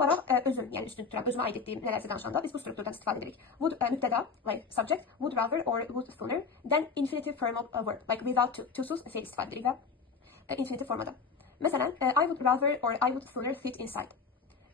olaraq özüm, yəni üstün tuturam, özümə aid etdiyim nələrsə danışanda biz bu strukturdan istifadə edirik. Would mübtəda, like subject, would rather or would sooner, then infinitive form of a verb, like without to-sus fe'l istifadə edirik və infinitive formada. Məsələn, I would rather or I would sooner sit inside.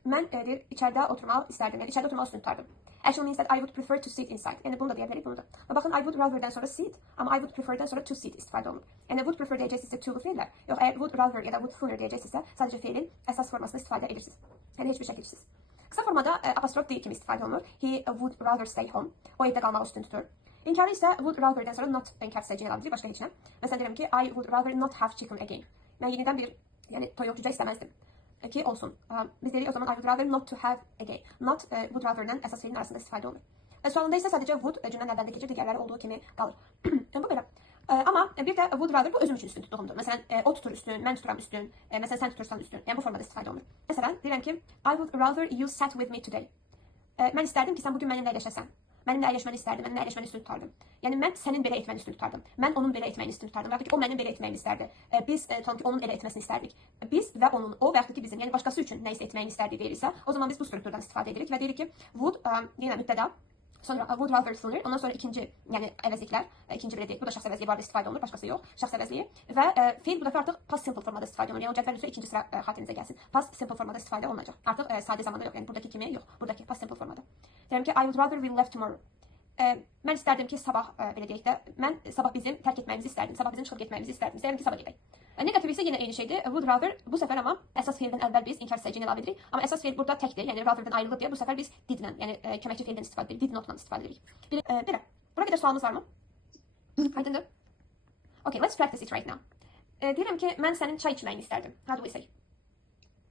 Mən deyir, içəridə oturmaq istərdim, yəni içəridə oturmaq üstün tutardım. Actually means that I would prefer to sit inside. Yəni bunu da deyə bilərik, bunu da. Və baxın, I would rather'dan sonra sit, amma I would prefer'dan sonra to sit istifadə olunur. Yəni would prefer deyəcəksinizsə to-lu fe'llər. Yox, əgər would rather ya da would sooner deyəcəksinizsə, sadəcə fe'lin əsas formasını istifadə edirsiniz. Yəni heç bir şəkilsiz. Qısa formada apostrof D kimi istifadə olunur. He would rather stay home. O evdə qalmağı üstün tutur. İnkarlı isə would rather'dan sonra not inkar səcini alabilir, başqa heç nə. Məsələn deyirəm ki, I would rather not have chicken again. Mən yenidən bir, yəni toyuq cücə istəməzdim ki olsun. Biz deyirik o zaman I would rather not to have again. Not would rather'dan əsas fe'lin arasında istifadə olunur. Sualında isə sadəcə would cümlənin əvvəlində keçir, digərləri olduğu kimi qalır. Bu belə. Amma bir də would rather bu özüm üçün üstün tutduğumdur. Məsələn, o tutur üstün, mən tuturam üstün, məsələn sən tutursan üstün. Yəni bu formada istifadə olunur. Məsələn, deyirəm ki, I would rather you sat with me today. Mən istərdim ki, sən bugün mənimlə əyləşəsən. Mənimlə əyləşməni istərdim, mənimlə əyləşməni üstün tutardım. Yəni mən sənin belə etməni üstün tutardım. Mən onun belə etməyini üstün tutardım. Və yaxud ki, o mənim belə etməyimi istərdi. Biz tutalım ki, onun elə etməsini istərdik. Biz və onun, o və yaxud ki, bizim, yəni başqası üçün nə isə etməyini istərdik deyiriksə, o zaman biz bu strukturdan istifadə edirik və deyirik ki, would yenə mübtəda, sonra would rather sooner, ondan sonra ikinci, yəni əvəzliklər, ikinci belə deyək, bu da şəxs əvəzliyi barədə istifadə olunur, başqası yox, şəxs əvəzliyi və fe'l bu dəfə artıq past simple formada istifadə olunur. Yəni o cədvəl üzrə ikinci sıra xatirinizə gəlsin. Past simple formada istifadə olunacaq. Artıq sadə zamanda yox, yəni buradakı kimi yox, buradakı past simple formada. Deyirəm ki, I would rather we left tomorrow. Mən istərdim ki, sabah belə deyək də, mən sabah bizim tərk etməyimizi istərdim, sabah bizim çıxıb getməyimizi istərdim, istəyirəm ki, sabah gedək. Negativ isə yenə eyni şeydir. Would rather bu səfər amma əsas fe'ldən əvvəl biz inkar səcini əlavə edirik. Amma əsas fe'l burada təkdir, yəni rather'dan ayrılıb deyə bu səfər biz didlə, yəni köməkçi fe'ldən istifadə edirik, did notla istifadə edirik. Belə. Bura qədər sualınız varmı? Aydındır? Okay, let's practice it right now. Deyirəm ki, mən sənin çay içməyini istərdim. How do we say?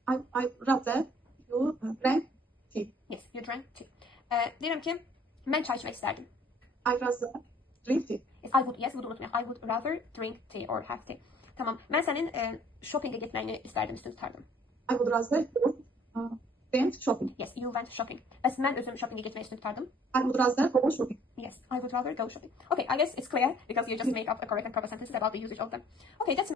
I rather you drank tea. Yes, you drank tea. Deyirəm ki, mən çay içmək istərdim. I rather drink tea. Yes, would unutmayaq. I would rather drink tea or have tea. Tamam. Mən sənin shoppingə getməyini istərdim, üstün tutardım. I would rather you went shopping. Yes, you went shopping. Bəs mən özüm shoppingə getməyi üstün tutardım. I would rather go shopping. Yes, I would rather go shopping. Okay, I guess it's clear because you just made up a correct and proper sentences about the usage of them. Okay, that's